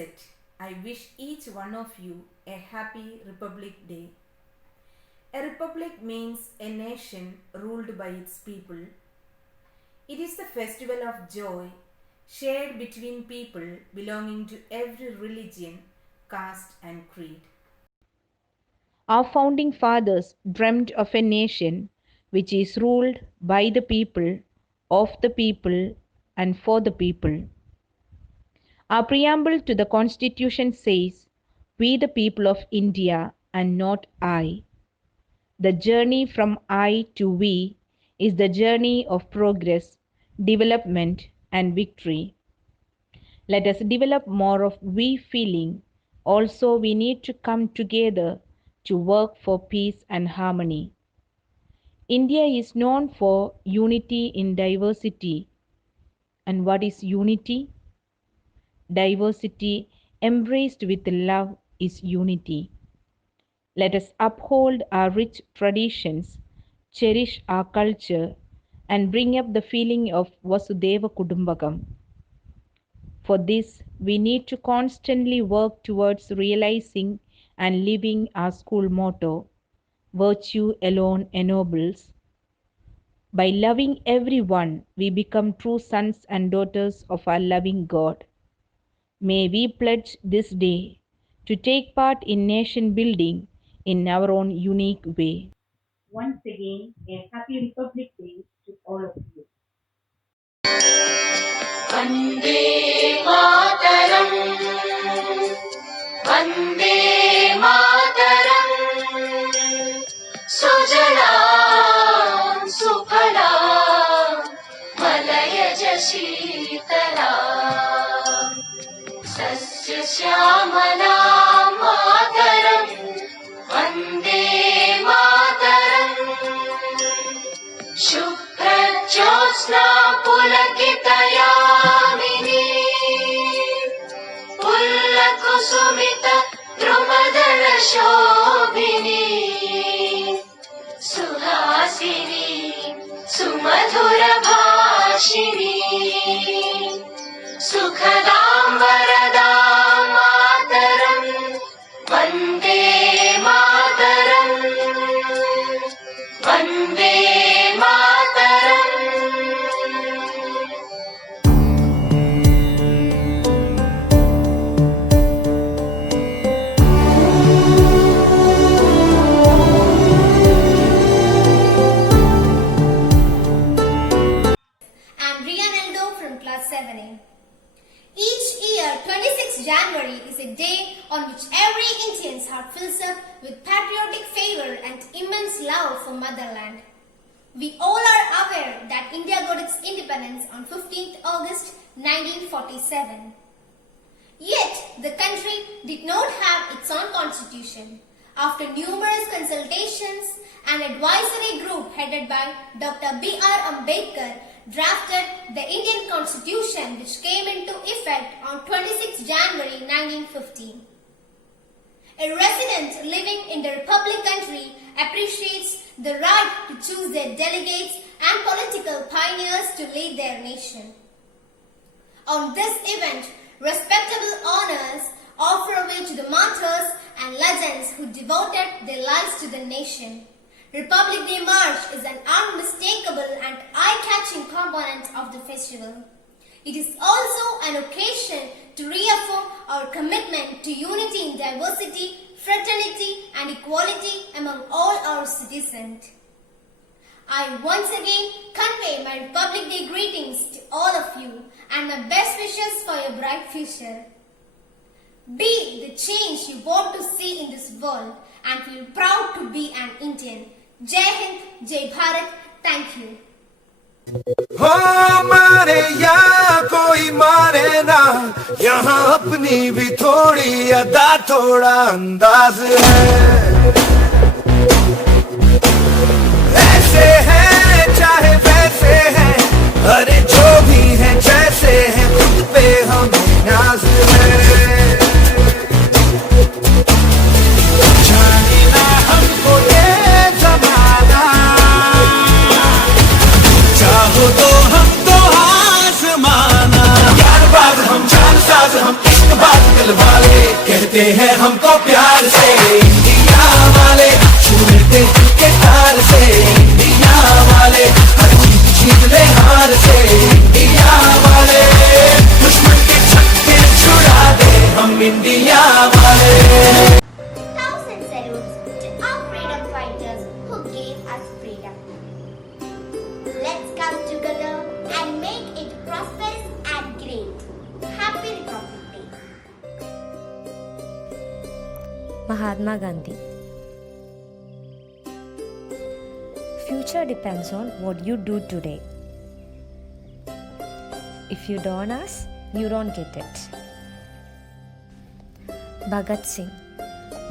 outset, I wish each one of you a happy Republic Day. A republic means a nation ruled by its people. It is the festival of joy shared between people belonging to every religion, caste, and creed. Our founding fathers dreamed of a nation which is ruled by the people, of the people, and for the people. Our preamble to the Constitution says, "We the people of India and not I." The journey from I to we is the journey of progress, development, and victory. Let us develop more of we feeling. Also, we need to come together to work for peace and harmony. India is known for unity in diversity. And what is unity? Diversity embraced with love is unity. Let us uphold our rich traditions, cherish our culture, and bring up the feeling of Vasudeva Kudumbakam. For this, we need to constantly work towards realizing and living our school motto, "Virtue alone ennobles." By loving everyone, we become true sons and daughters of our loving God. May we pledge this day to take part in nation building in our own unique way. Once again, a happy Republic Day to all of you. Vande Mataram Vande Mataram सुजलां सुफलां मलयज शीतला सस्यश्यामलां मातरम् वन्दे मातरम् शुभ्रज्योत्स्ना पुलकितयामिनी पुल्लकुसुमित द्रुमदलशोभिनी सुहासिनी सुमधुरभाषिणी सुखदां वरदां मातरम् वन्दे मातरम् वन्दे January is a day on which every Indian's heart fills up with patriotic fervor and immense love for motherland. We all are aware that India got its independence on 15th August 1947. Yet, the country did not have its own constitution. After numerous consultations, an advisory group headed by Dr. B.R. Ambedkar drafted the Indian Constitution, which came into effect on 26 January 1915. A resident living in the Republic country appreciates the right to choose their delegates and political pioneers to lead their nation. On this event, respectable honors are away to the martyrs and legends who devoted their lives to the nation. Republic Day March is an unmistakable and eye-catching component of the festival. It is also an occasion to reaffirm our commitment to unity in diversity, fraternity and equality among all our citizens. I once again convey my Republic Day greetings to all of you and my best wishes for your bright future. Be the change you want to see in this world and feel proud to be an Indian. Jai Hind, Jai Bharat, thank you. हो मारे या कोई मारे ना, यहाँ अपनी भी थोड़ी अदा थोड़ा अंदाज है। ऐसे हैं चाहे वैसे हैं, अरे जो भी हैं जैसे हैं, खुद पे हमें नाज है। जाने ना हमको ये जमाना, चाहो तो हम तो आसमाना। यार बाज हम जान साज हम इश्क बाज दिल करते हैं हमको प्यार से इंडिया वाले, छू लेते दिल के तार से इंडिया वाले, हर जीत जीत ले हार से इंडिया वाले, दुश्मन के छक्के छुड़ा दे हम इंडिया वाले। Thousand salutes to our freedom fighters who gave us freedom. Let's come together and make it prosperous and great. Happy Republic Day. Mahatma Gandhi. Future depends on what you do today. If you don't ask, you don't get it. Bhagat Singh.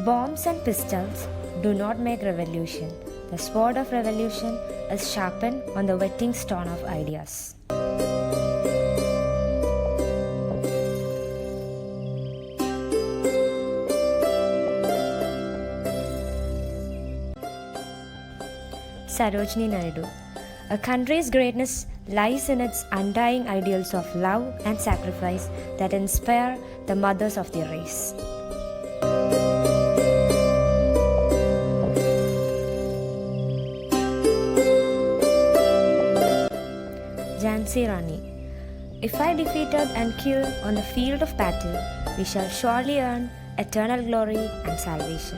Bombs and pistols do not make revolution. The sword of revolution is sharpened on the whetting stone of ideas. Sarojini Naidu. A country's greatness lies in its undying ideals of love and sacrifice that inspire the mothers of their race. Jhansi Rani. If I defeated and killed on the field of battle, we shall surely earn eternal glory and salvation.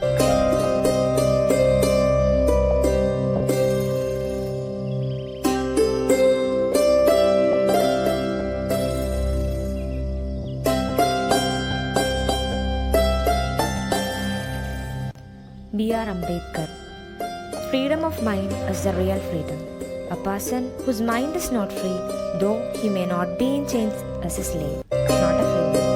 B.R. Ambedkar. Freedom of mind is the real freedom. A person whose mind is not free, though he may not be in chains, is a slave, not a free man.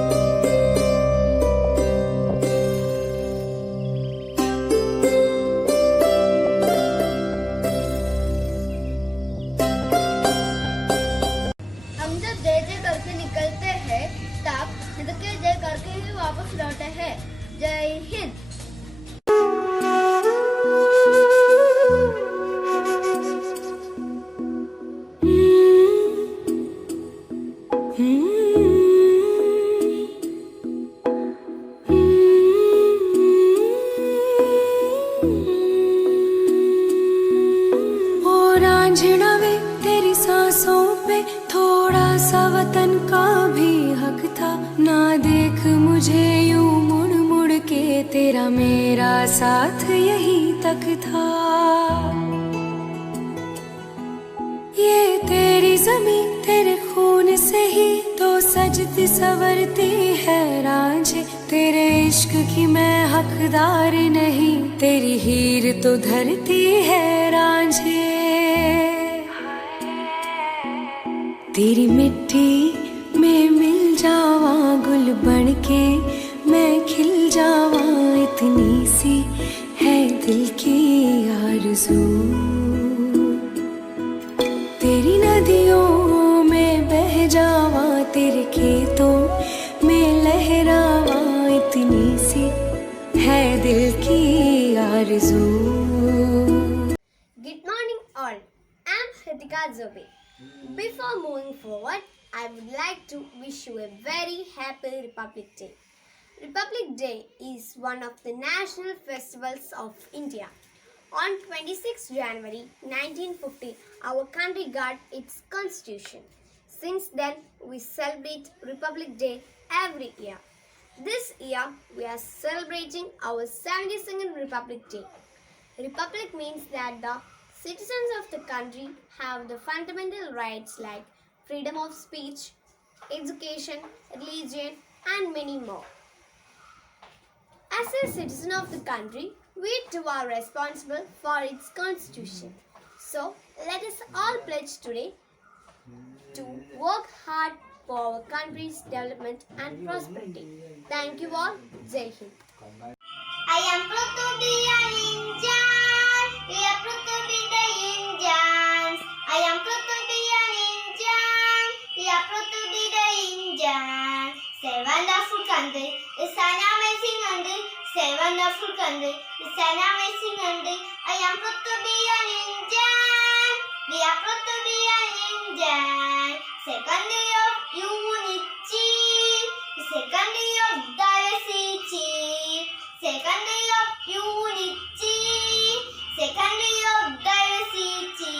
हम जब जय जय करके निकलते हैं तब हिंद के जय करके ही वापस लौटे हैं। जय हिंद। तेरी सांसों पे थोड़ा सा वतन का भी हक था, ना देख मुझे यूं मुड़ मुड़ के, तेरा मेरा साथ यही तक था। ये तेरी ज़मीं तेरे खून से ही तो सजती संवरती है रांझे, तेरे इश्क की मैं हकदार नहीं, तेरी हीर तो धरती है रांझे। तेरी मिट्टी में मिल जावा गुल बन के, मैं खिल जावा, इतनी सी है दिल की आरज़ू। तेरी नदियों में बह जावा, तेरे खेतों में लहरावा, इतनी सी है दिल की आरज़ू। Good morning all. I'm Hritika Zobe. Before moving forward, I would like to wish you a very happy Republic Day. Republic Day is one of the national festivals of India. On 26 January 1950, our country got its constitution. Since then, we celebrate Republic Day every year. This year, we are celebrating our 72nd Republic Day. Republic means that the citizens of the country have the fundamental rights like freedom of speech, education, religion, and many more. As a citizen of the country, we too are responsible for its constitution. So, let us all pledge today to work hard for our country's development and prosperity. Thank you all. Jai Hind. I am proud to be an Indian. We are proud to be the Indians. I am proud to be an Indian. We are proud to be the Indians. Say wonderful country, it's an amazing country. Say wonderful country, it's an amazing country. I am proud to be an Indian. We are proud to be an Indian. Secondary of unity, secondary of diversity. unity, secondly of diversity.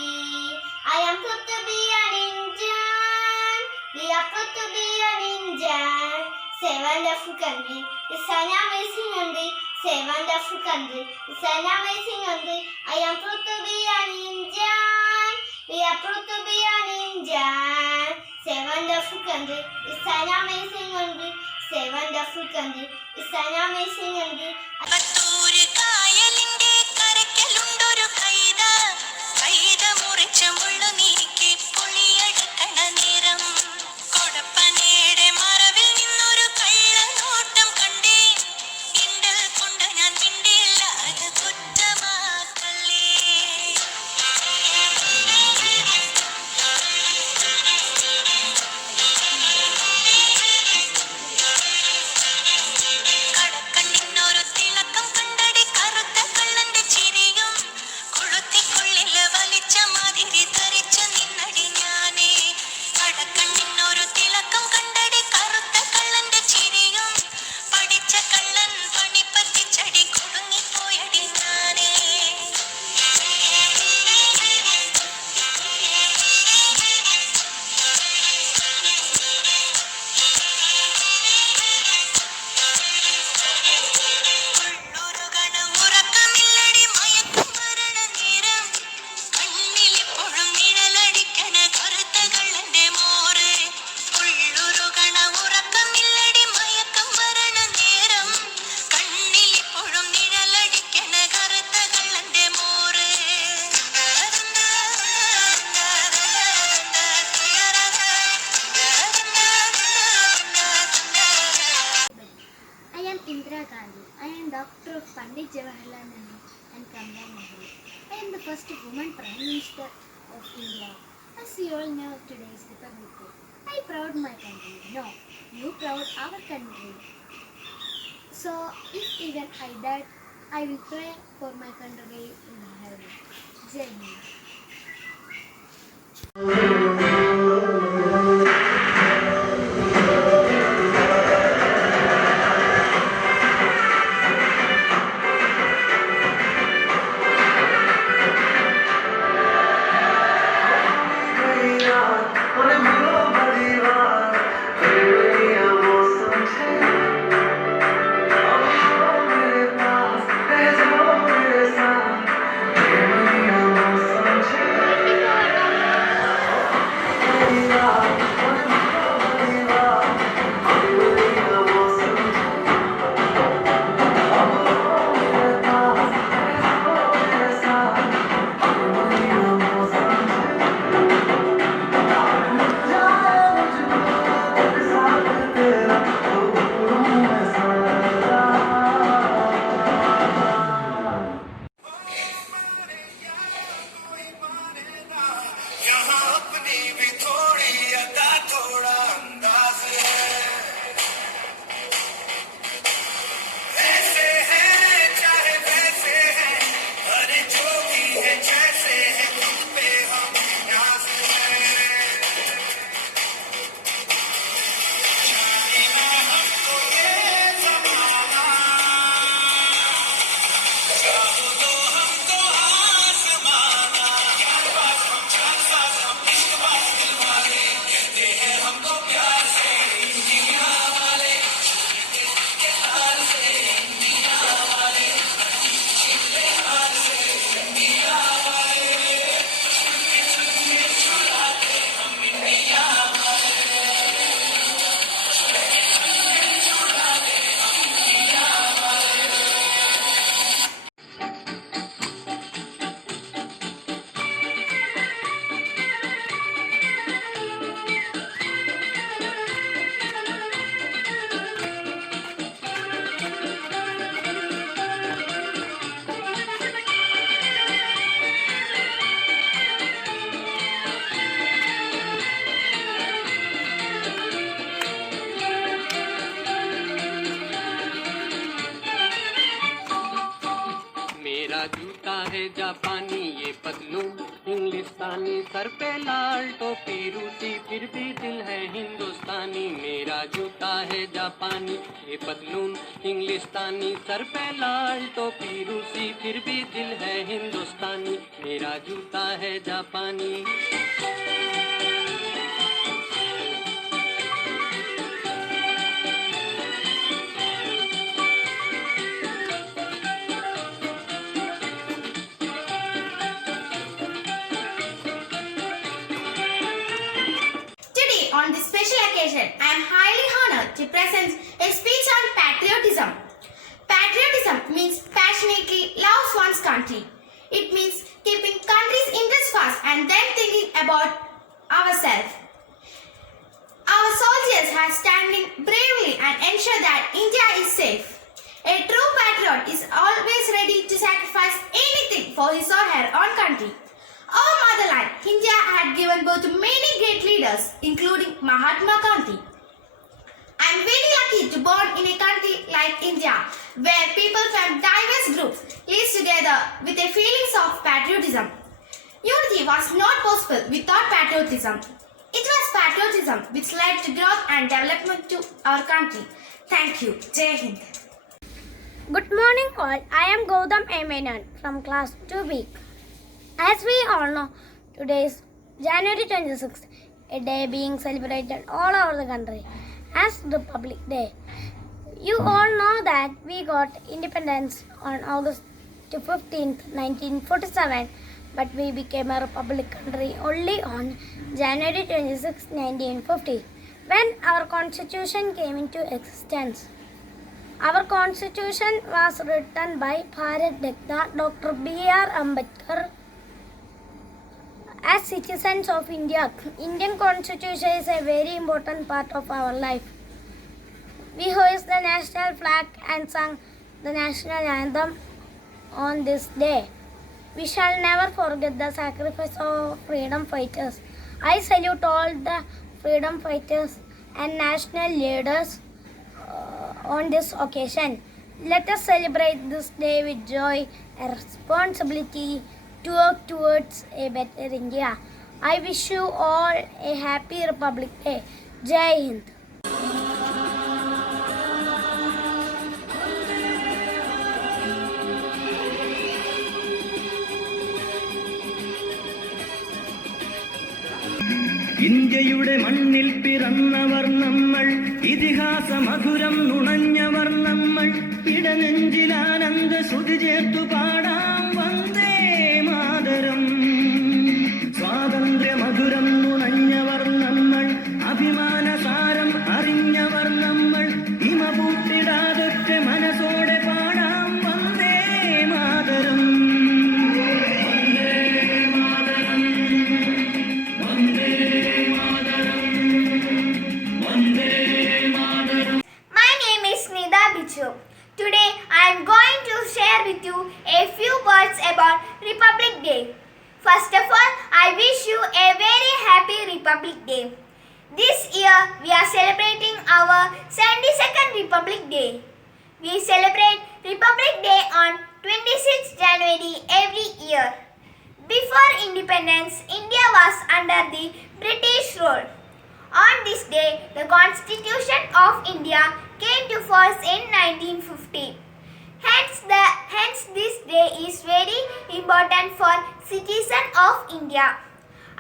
I am proud to be an Indian. We are proud to be an Indian. Say wonderful country, it's an amazing country. Say wonderful country, it's an amazing country. I am proud to be an Indian. We are proud to be an Indian. Say wonderful country, it's an amazing country. Say wonderful country, it's an amazing country. പത്തൂര് കായലിന്റെ കരയ്ക്കലുണ്ടൊരു കൈത കൈത മുറിച്ച മുള്ളു നീക്കി പൊളിയെടുക്കണ നേരം കൊടപ്പനയുടെ മറവിൽ നിന്നൊരു കള്ളനോട്ടം കണ്ടേ ഇണ്ടൽ കൊണ്ട് ഞാൻ മിണ്ടിയില്ല അത് കുറ്റമാക്കല്ലേ കടക്കണ്ണിനൊരു തിളക്കം കണ്ടടി കറുത്ത കള്ളന്റെ ചിരിയും കൊളുത്തിക്കുള്ളില് വലിച്ച മാതിരി ധരിച്ചു നിന്നടി ഞാനേ കടക്കണ്ണിനൊരു തിളക്കം കണ്ടടി കറുത്ത കള്ളന്റെ ചിരിയും പഠിച്ച കള്ളൻ പണി പറ്റിച്ചടി കുടുങ്ങിപ്പോയടി ഞാനേ ഉള്ളൊരുകണ ഉറക്കമില്ലടി മയക്കം വരണ നേരം കണ്ണിലിപ്പോഴും നിഴലടിക്കണ കറുത്ത കള്ളന്റെ മോറ് ഉള്ളൊരുകണ ഉറക്കമില്ലടി മയക്കം വരണ നേരം കണ്ണിലിപ്പോഴും നിഴലടിക്കണ കറുത്ത കള്ളന്റെ മോറ് I am Indira Gandhi. I am daughter of Pandit Jawaharlal Nehru and Kamala Nehru. I am the first woman Prime Minister of India. As you all know, today is Republic Day. I proud my country. No, you proud our country. So, if even I died, I will pray for my country in heaven. Jai Hind. यहाँ अपनी भी थोड़ी अदा थोड़ा अंदाज है वैसे है चाहे वैसे है अरे जो भी है जैसे है खुद पे हम नाज है जानिना हमको ये ज़माना चाहो तो हमको आसमाना यार बात हम चार साथ हम इश्क बात दिल वाले कहते हैं हमको प्यार से इंडिया वाले के हाल से इंडिया वाले चिल्ले हाल से इंडिया वाले चुराते हम इंडिया वाले चुराते हम इंडिया वाले मेरा जूता है जापानी ये पतलून इंग्लिश हिंदुस्तानी, सर पे लाल टोपी रूसी, फिर भी दिल है हिंदुस्तानी। मेरा जूता है जापानी, ये पतलून इंग्लिस्तानी, सर पे लाल टोपी रूसी, फिर भी दिल है हिंदुस्तानी। मेरा जूता है जापानी। Today, on this special occasion, I am highly honored to present a speech on patriotism. Patriotism means passionately loves one's country. It means keeping country's interests first and then thinking about ourselves. Our soldiers are standing bravely and ensure that India is safe. A true patriot is always ready to sacrifice anything for his or her own country. Our motherland, India, had given birth to many great leaders, including Mahatma Gandhi. I am very lucky to born in a country like India, where people from diverse groups live together with a feelings of patriotism. Unity was not possible without patriotism. It was patriotism which led to growth and development to our country. Thank you. Jai Hind. Good morning all. I am Gautam A. Menon from class 2B. As we all know, today is January 26th, a day being celebrated all over the country as Republic Day. You all know that we got independence on August 15th, 1947, but we became a republic country only on January 26, 1950, when our constitution came into existence. Our constitution was written by Bharat Ratna Dr. B.R. Ambedkar. As citizens of India, Indian constitution is a very important part of our life. We hoist the national flag and sung the national anthem on this day. We shall never forget the sacrifice of freedom fighters. I salute all the freedom fighters and national leaders on this occasion. Let us celebrate this day with joy and responsibility to work towards a better India. I wish you all a happy Republic Day. Jai Hind. ഇന്ത്യയുടെ മണ്ണിൽ പിറന്നവർ നമ്മൾ, ഇതിഹാസ മധുരം നുണഞ്ഞവർ നമ്മൾ, ഇടനെഞ്ചിലാനന്ദ ശ്രുതി ചേർത്തു പാടാം വന്ദേ മാതരം. സ്വാതന്ത്ര്യ മധുരം നുണഞ്ഞവർ നമ്മൾ, അഭിമാന സാരം അറിഞ്ഞവർ നമ്മൾ, ഇമ പൂട്ടിടാതൊറ്റ മനസ്സോടെ പാടാം Vande Mataram. My name is Nida Bichu. Today I am going to share with you a few words about Republic Day. First of all, I wish you a very happy Republic Day. This year we are celebrating our 72nd Republic Day. We celebrate Republic Day on 26 January every year. Before independence, India was under the British rule. On this day, the Constitution of India came to force in 1950. Hence this day is very important for citizens of India.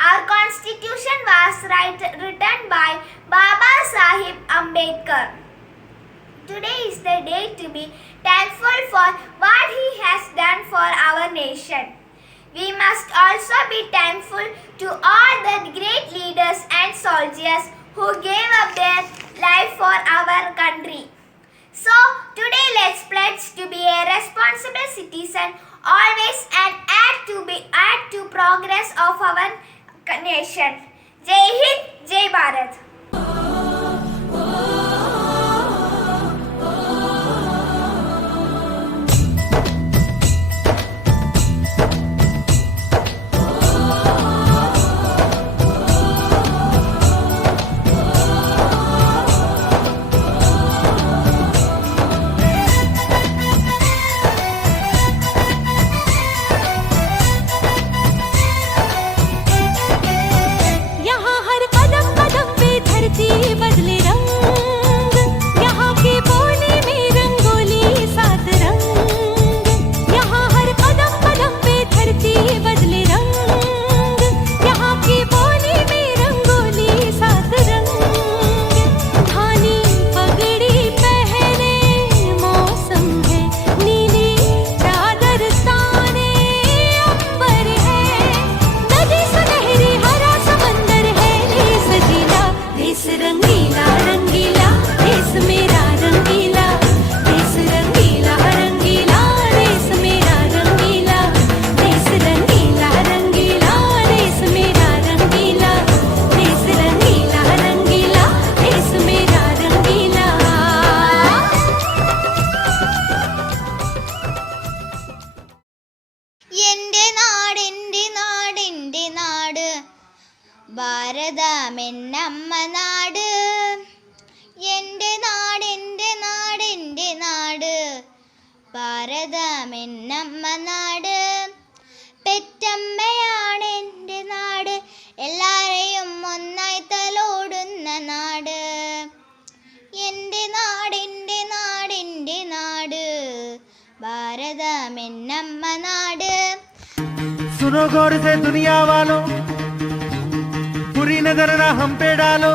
Our Constitution was written by Baba Sahib Ambedkar. Today is the day to be thankful for what he has done for our nation. We must also be thankful to all the great leaders and soldiers who gave up their life for our country. So, today let's pledge to be a responsible citizen always and add to progress of our nation. Jai Hind, Jai Bharat. ഭാരതമെന്നമ്മ നാട്, എൻ്റെ നാട്, എൻ്റെ നാട്, എൻ്റെ നാട്. ഭാരതമെന്നമ്മ നാട്, പെറ്റമ്മയാണ് എൻ്റെ നാട്, എല്ലാരെയും ഒന്നായി തലോടുന്ന നാട്. എൻ്റെ നാട്, എൻ്റെ നാട്, എൻ്റെ നാട്, ഭാരതമെന്നമ്മ നാട്. सुनो गौर से दुनिया वालों, बुरी नजर ना हम पे डालो.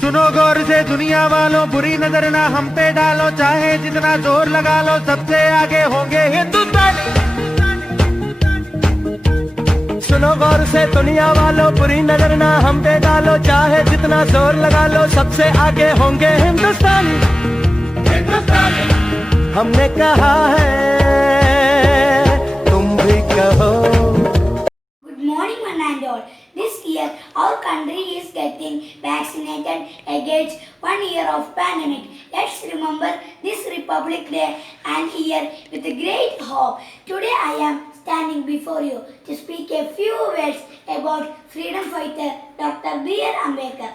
सुनो गौर से दुनिया वालों, बुरी नजर ना हम पे डालो. चाहे जितना जोर लगा लो, सबसे आगे होंगे हिंदुस्तानी. सुनो गौर से दुनिया वालों, बुरी नजर ना हम पे डालो. चाहे जितना जोर लगा लो, सबसे आगे होंगे हिंदुस्तानी. हिंदुस्तानी हमने कहा है, तुम भी कहो. Good morning, one and all. This year, our country is getting vaccinated against 1 year of pandemic. Let's remember this Republic Day and year with a great hope. Today, I am standing before you to speak a few words about freedom fighter Dr. B.R. Ambedkar.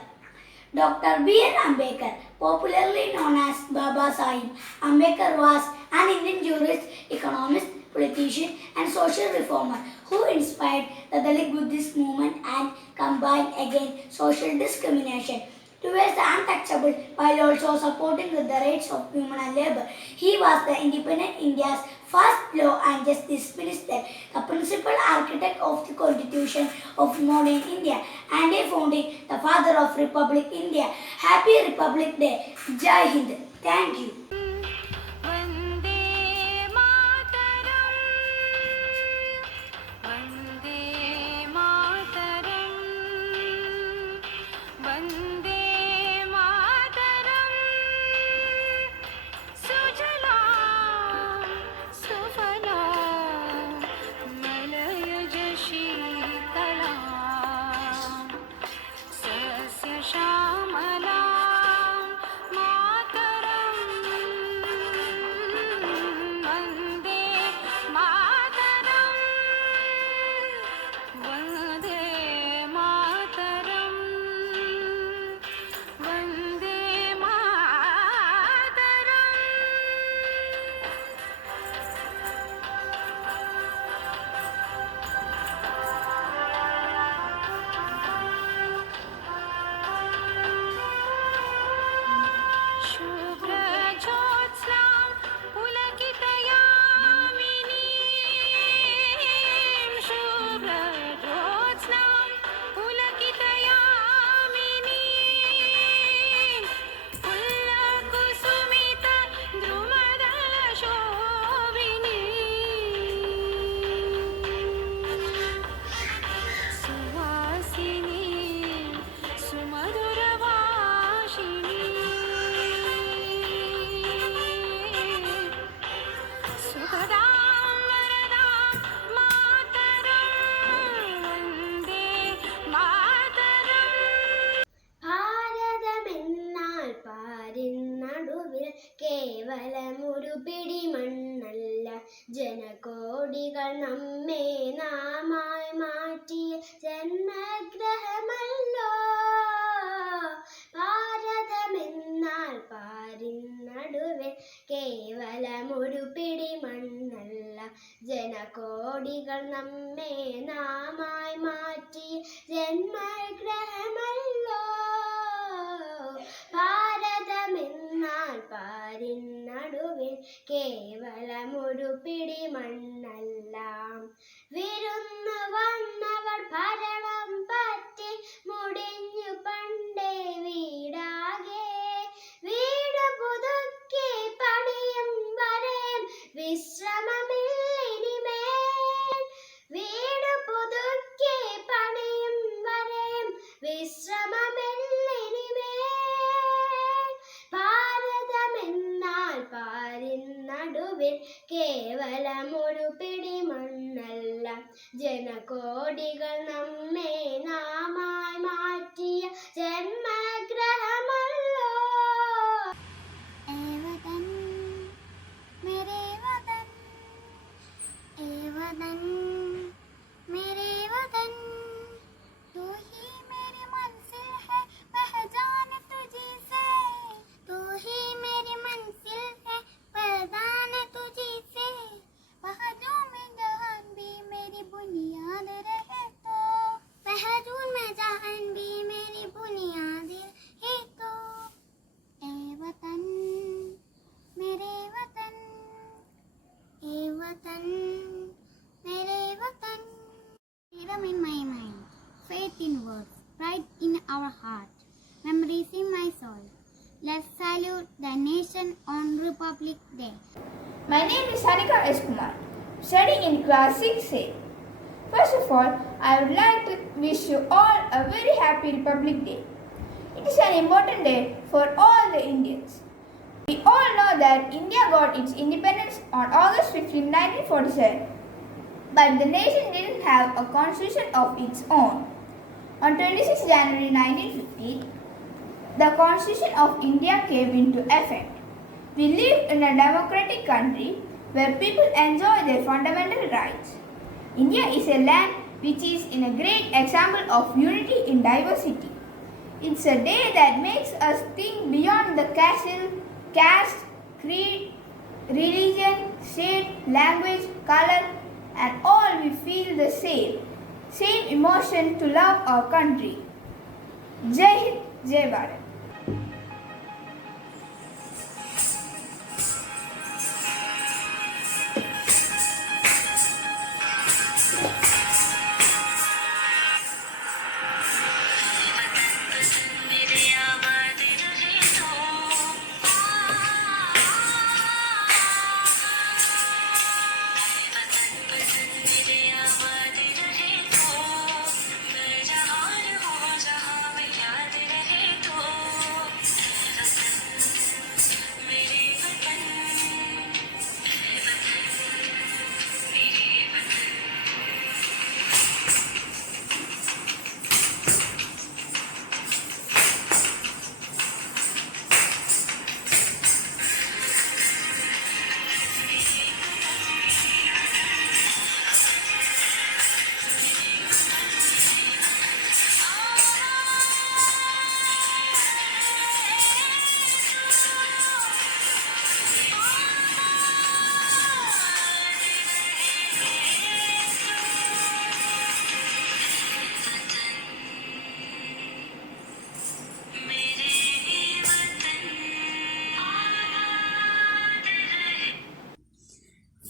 Dr. B.R. Ambedkar, popularly known as Baba Sahib Ambedkar, was an Indian jurist, economist, politician and social reformer who inspired the Dalit Buddhist movement and campaigned against social discrimination towards the untouchable while also supporting the rights of women and labor. He was the independent India's first law and justice minister, the principal architect of the constitution of modern India, and a founding the father of Republic India. Happy Republic Day. Jai Hind. Thank you. കേവലമൊരു പിടി മണ്ണല്ല, ജനകോടികൾ നമ്മെ നാമായി മാറ്റിയ ജന്മഗ്രഹമല്ലോ. ഭാരതമെന്നാൽ പാരിൻ നടുവിൽ കേവലമൊരു പിടി മണ്ണല്ല, ജനകോടികൾ നമ്മെ നാമായി മാറ്റിയ ജന്മഗ്രഹമല്ലോ. ഭാരതമെന്നാൽ പാരിൻ നടുവിൽ കേവലമൊരു പിടി മണ്ണല്ല. വിരുന്നു വന്നവർ ഭരണം പറ്റി മുടിഞ്ഞു പണ്ടേ വീടാകെ, വീട് പുതുക്കി പണിയും വരെയും വിശ്രമമില്ലിനിമേൽ. വീട് പുതുക്കി പണിയും വരെയും വിശ്രമമില്ലിനിമേൽ. ഭാരതമെന്നാൽ പാരിൻ നടുവിൽ കേവലമൊരു പിടി മണ്ണല്ല, ജനകോടികൾ നമ്മെ നാമായി മാറ്റിയ ജന്മഗ്രഹമല്ലോ. ഏവതൻ മേരേ വതൻ, ഏവതൻ മേരേ വതൻ, याद रहे तो, वह जून में जहान भी मेरी बुनियाद रहे तो। ए वतन मेरे वतन, ए वतन मेरे वतन। Freedom in my mind, faith in words, pride in our heart, memories in my soul. Let's salute the nation on Republic Day. My name is Hanika S. Kumar, studying in class 6A. First of all, I would like to wish you all a very happy Republic Day. It is an important day for all the Indians. We all know that India got its independence on August 15, 1947. But the nation didn't have a constitution of its own. On 26 January 1950, the Constitution of India came into effect. We live in a democratic country where people enjoy their fundamental rights. India is a land which is in a great example of unity in diversity. It's a day that makes us think beyond the caste, creed, religion, state, language, color, and all we feel the same emotion to love our country. Jai Hind, Jai Bharat.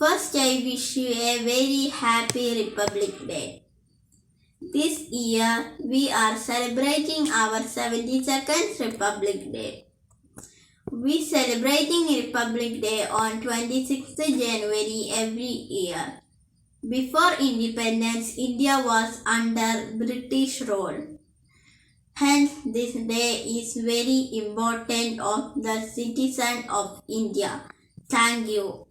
First, I wish you a very happy Republic Day. This year, we are celebrating our 72nd Republic Day. We celebrating Republic Day on 26th January every year. Before independence, India was under British rule. Hence, this day is very important of the citizen of India. Thank you.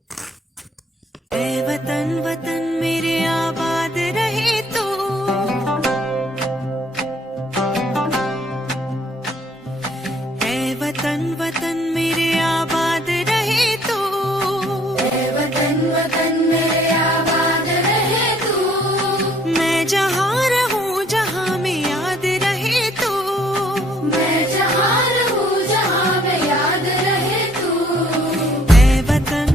ऐ वतन वतन मेरे आबाद रहे तो, ऐ वतन वतन मेरे आबाद रहे तो, ऐ वतन वतन मेरे आबाद रहे तो। मैं जहाँ रहूँ जहाँ में याद रहे तो, मैं जहाँ रहूँ जहाँ में याद रहे तो। ऐ वतन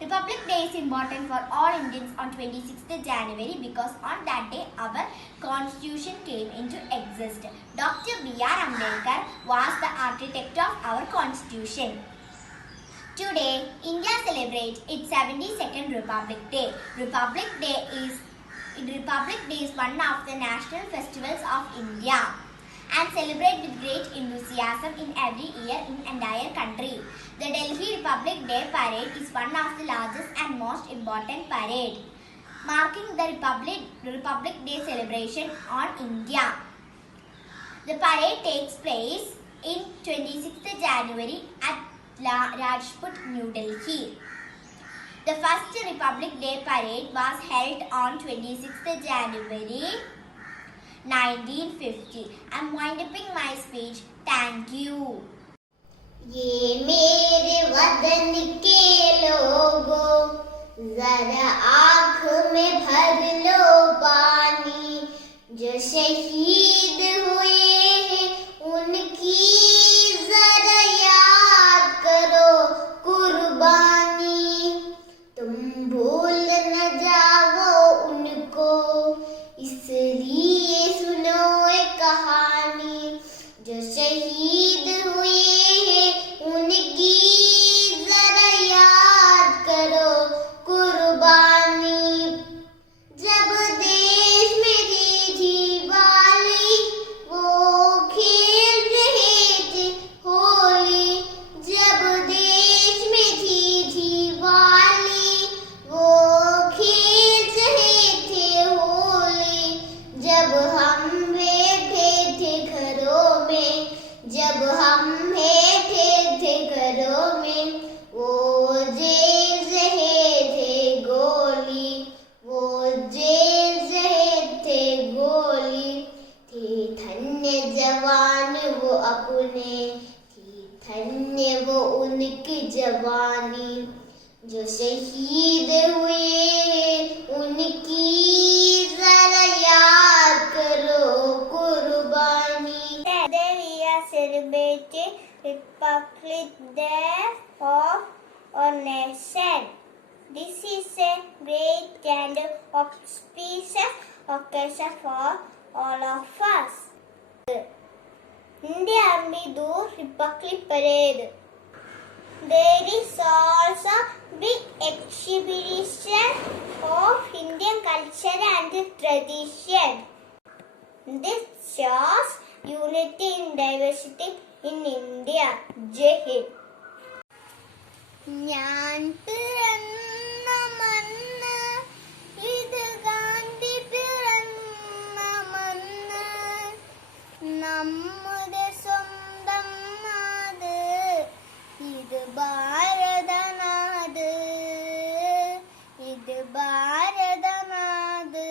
Republic Day is important for all Indians on 26th January because on that day our constitution came into existence. Dr. B.R. Ambedkar was the architect of our constitution. Today, India celebrates its 72nd Republic Day. Republic Day is one of the national festivals of India and celebrated with great enthusiasm in every year in entire country. The Delhi Republic Day Parade is one of the largest and most important parade, marking the Republic Day celebration on India. The parade takes place in 26th January at Rajput, New Delhi. The first Republic Day parade was held on 26th January 1950. I'm winding up my speech. Thank you. ये मेरे वतन के लोगों, जरा आँख में भर लो पानी, जो शहीद हुए हैं उनकी जरा याद करो कुर्बानी। तुम भूल न जाओ उनको, इसलिए सुनो एक कहानी, जो शहीद हुए उनकी जरा याद करो कुर्बानी। जब देश में थी दिवाली, वो खेल रहे थे होली। जब देश में थी दिवाली, वो खेल रहे थे होली। जब हम बैठे थे घरों में, जब हम बैठे थे घरों में, वो जेल रहे थे गोली, वो जेल रहे थे गोली। थे धन्य जवान वो अपने, थी धन्य वो उनकी जवानी, जो शहीद हुए उनकी जरा याद करो कुर्बानी। Today we are celebrating Republic Day of our nation. This is a great and auspicious occasion for all of us. India Army do Republic Parade. There is also big exhibition of Indian culture and tradition. This shows unity in diversity in India. Jai Hind. ഞാൻ പിറന്ന മണ്ണ്, ഇത് ഗാന്ധി പിറന്ന മണ്ണ്, നമ്മുടെ സ്വന്തം നാട്, ഇത് ഭാരതനാട്, ഇത് ഭാരതനാട്.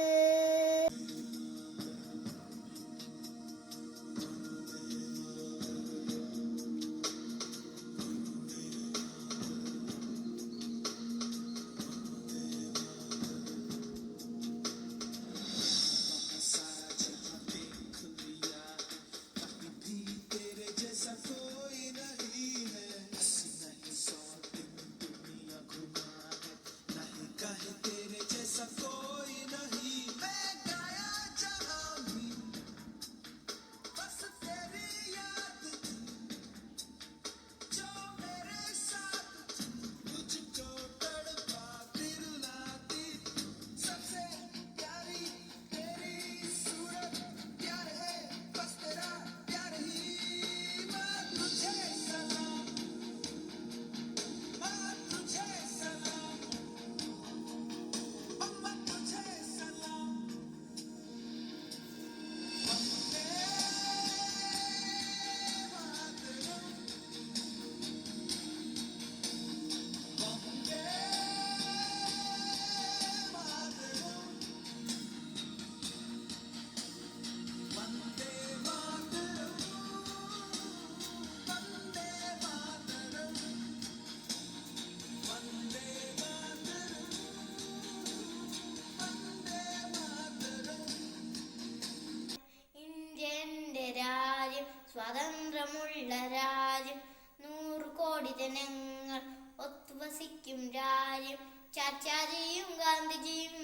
സ്വതന്ത്രമുള്ള രാജ്യം, 100 കോടി ജനങ്ങൾ ഒത്തുവസിക്കും രാജ്യം, ചാച്ചാജിയും ഗാന്ധിജിയും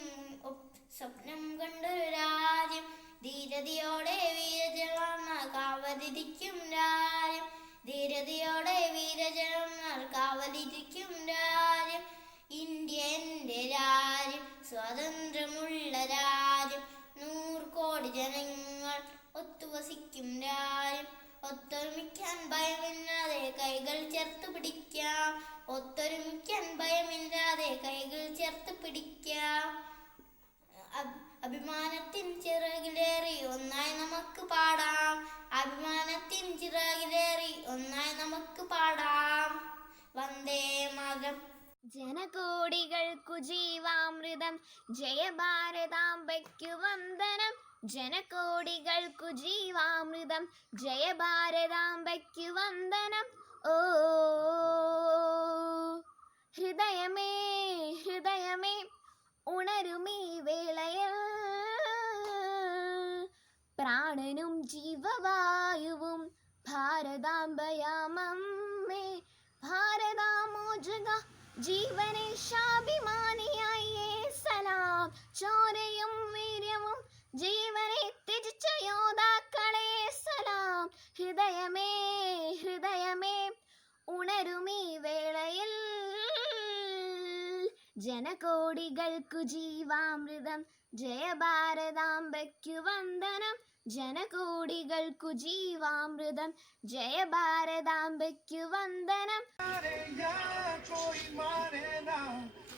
സ്വപ്നം കണ്ടൊരു രാജ്യം, ധീരതയോടെ വീരജവാന്മാർ കാവലിരിക്കും രാജ്യം, ധീരതയോടെ വീരജവാന്മാർ കാവലിരിക്കും രാജ്യം. ഇന്ത്യ എന്റെ രാജ്യം, സ്വതന്ത്രമുള്ള രാജ്യം, 100 കോടി ജനങ്ങൾ ഒത്തുവസിക്കും രാജ്യം. ഒത്തൊരുമിക്കാൻ ഭയമില്ലാതെ കൈകൾ ചേർത്ത് പിടിക്കാം, ഒത്തൊരുമിക്കാൻ ഭയമില്ലാതെ കൈകൾ ചേർത്ത് പിടിക്കാം. അഭിമാനത്തിൻ ചിറകിലേറി ഒന്നായി നമുക്ക് പാടാം, അഭിമാനത്തിൻ ചിറകിലേറി ഒന്നായി നമുക്ക് പാടാം. വന്ദേ മാതരം. ജനകോടികൾക്കു ജീവാമൃതം, ജയ ഭാരതാംബയ്ക്കു വന്ദനം. ജനകോടികൾക്കു ജീവാമൃതം, ജയ ഭാരതാംബയ്ക്കു വന്ദനം. ഓ ഹൃദയമേ ഹൃദയമേ ഉണരുമീ വേളയിൽ, പ്രാണനും ജീവവായുവും ഭാരതാംബയാമമ്മേ. ഭാരതാമോജക ജീവനെ ശാഭിമാനിയായേ സലാം. ചോരയും വീര്യവും ജീവനെ ത്യജിച്ച യോദ്ധാക്കളെ സലാം. ഹൃദയമേ ഹൃദയമേ ഉണരുമീ വേളയിൽ, ജനകോടികൾക്കു ജീവാമൃതം, ജയ ഭാരതാംബയ്ക്കു വന്ദനം. ജനകോടികൾക്കു ജീവാമൃതം, ജയ ഭാരതാംബയ്ക്കു വന്ദനം.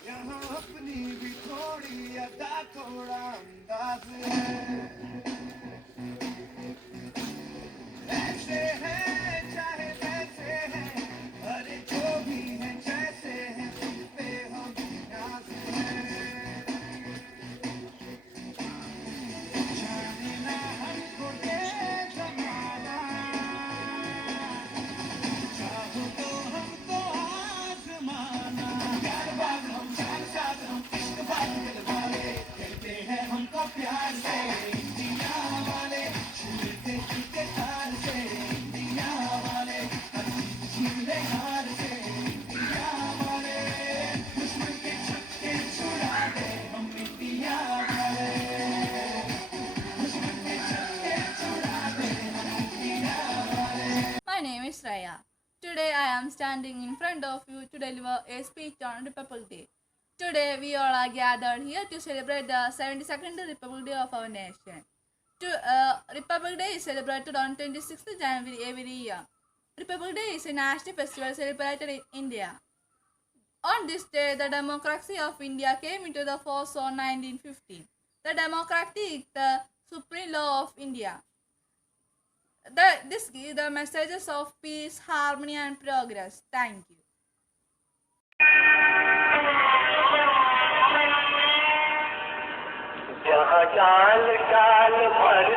यहाँ अपनी भी थोड़ी अदा थोड़ा अंदाज है, ऐसे हैं चाहे वैसे हैं, अरे जो भी हैं जैसे हैं, तुम पे हम नाज है। जाने ना हमको ये जमाना, चाहो तो हमको आजमाना। प्यार बाग हम चार साथ हम इश्क बाग दिल वाले, कहते हैं हमको प्यार से इंडिया वाले, छूते छूते तार से इंडिया वाले, हर चीज छीन ले हार से इंडिया वाले, दुश्मन के छक्के छुड़ा दे हम इंडिया वाले, दुश्मन के छक्के छुड़ा दे हम इंडिया वाले। My name is Raya. Today I am standing in front of you to deliver a speech on Republic Day. Today we all are gathered here to celebrate the 72nd Republic Day of our nation. Republic Day is celebrated on 26th January every year. Republic Day is a national festival celebrated in India. On this day, the democracy of India came into the force on 1915. The democracy is the supreme law of India. This gives the messages of peace, harmony and progress. Thank you. जहाँ चाल चाल पर